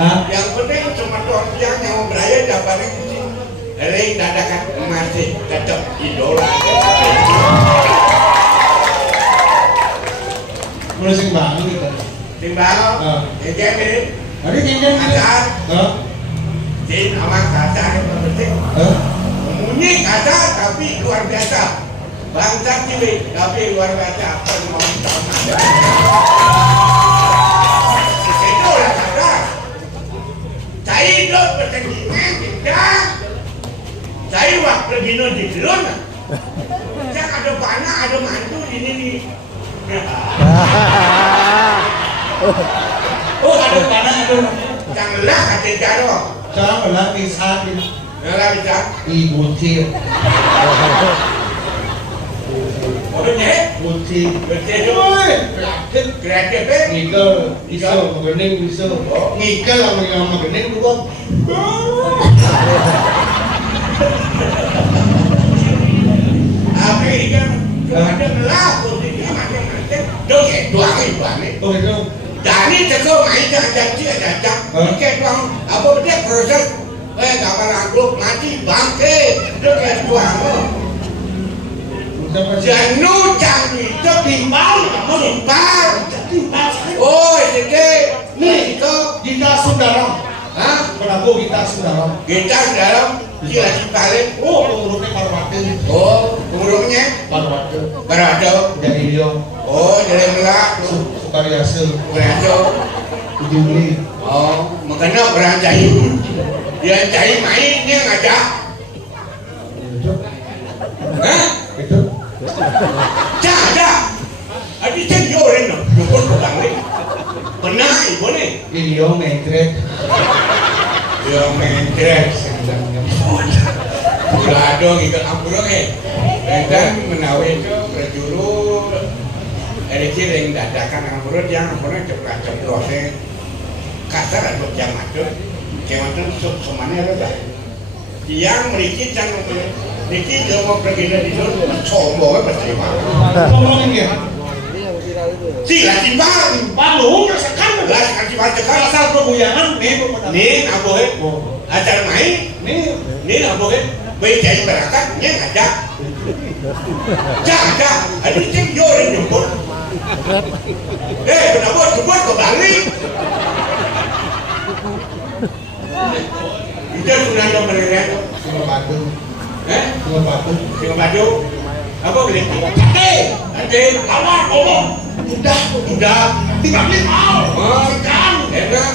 Yang penting cuma yang mau beraya dapat ring dadakan masih tetap idola. Mulai simbang gitu. Simbang. Jadi Ada cincin kasar. Cin aman kasar yang penting. Bunyi kasar tapi luar biasa. Bangsa cilik tapi luar biasa. Penonton. Itu lah kasar. Saya hidup pertandingan tidak. Saya waktu gino di drone. Saya ada panah, ada mantu di sini. Oh ada panah itu. Janganlah kata jaro. Janganlah bisa ini. Janganlah bisa. Ibu cil. Maksudnya? Buci. Buci itu. Kreatif. Kreatif. Nikel. Iso. Gening iso. Nikel sama gening dua. Apa ini kan? Ada melaku ini macam-macam. Dongeng doang ini. Oh itu. Jadi teko main janji datang. Oke doang. Apa dia proses? Gambar angkluk mati bangke. Dongeng doang. Jenuh jangan itu timbal. Oh ini nih itu gitar Sundaram. Hah? Kenapa gitar Sundaram? Gitar dalam sila cipalin. Oh umurnya Parwati. Oh umurnya Parwati. berada. Jadi dia. Oh jadi melak. Sukariasa. Berada. Ujungli. Oh makanya beranjai. Dia cari mainnya ngajak. Hah? Itu. Jangan. Adi cek yorin no. Dukun kebang ni. Pernah ibu ni. Iya mengkret. Dia mengkret. Gula dong ikan ampurong dan menawi itu berjuru dari ciring dadakan ampurong yang ampurong cepat-cepatnya kasar atau jam itu kemana semuanya ada yang merikit yang merikit dia mau pergi dari dulu sombongnya berterima Ngomongin dia. sila timbal Bandung rasakan. lah timbal cekal Asal perbuyangan nih abohe acara main nih abohe baik jadi berangkat nya ngajak jangan aduh cek yorin jemput kenapa jemput ke Bali itu sudah ada mereka Singa Batu. Singa Batu. Singa Batu apa beli ade Kawan ngomong. Udah. 3 menit Sekarang. enak